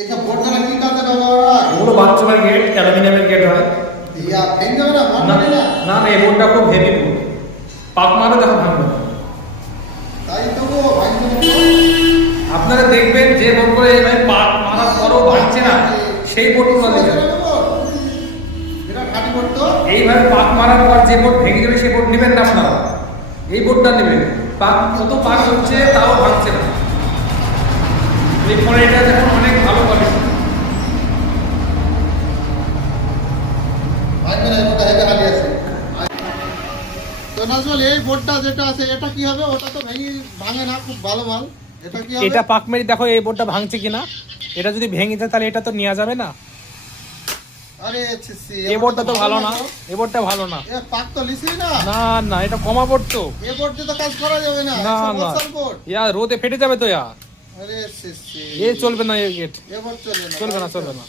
এইসব বোর্ড দ্বারা কি কাজে ব্যবহার হয়? এগুলো বাথরুমের গেট, অ্যালুমিনিয়ামের গেট হয়। ইয়া ভেঙে যাবে না, ভাঙবে না। না না, এই বোর্ডটা খুব হেভি বোর্ড, পাক মারো দেখো ভাঙবে না। তাই তো গো, ভাঙবে না। আপনারা দেখবেন যে বোর্ড করে এইভাবে পাক মারার পরও ভাঙছে না, সেই বোর্ডগুলো নেবেন। এটা খাঁটি বোর্ড তো। এইভাবে পাক মারার পর যে বোর্ড ভেঙে যাবে সেই বোর্ড নেবেন না আপনারা, এই বোর্ডটা নেবেন। পাক কত পাক হচ্ছে তাও ভাঙছে না। এই ফলে এটা দেখুন অনেক ভালো কোয়ালিটি। ভাঙবে না, এটা হেভি হালি আছে। তো নাজমুল, এই বোর্ডটা যেটা আছে এটা কি হবে? ওটা তো ভাঙে না, খুব ভালো মাল। এটা কি হবে? এটা পাক মেরে দেখো এই বোর্ডটা ভাঙছে কিনা। এটা যদি ভেঙে যায় তাহলে এটা তো নেওয়া যাবে না। আরে ছি, এই বোর্ডটা তো ভালো না, এই বোর্ডটা ভালো না। এ পাক তো লিসি না। না না, এটা কমা বোর্ড তো। এই বোর্ড দিয়ে তো কাজ করা যাবে না। না এসব না, ওসাল বোর্ড। ইয়া রোদে ফেটে যাবে তো। ইয়া আরে ছি। এ চলবে না, এই গেট এ বোর্ড চলবে না। চলবে না, চলবে না।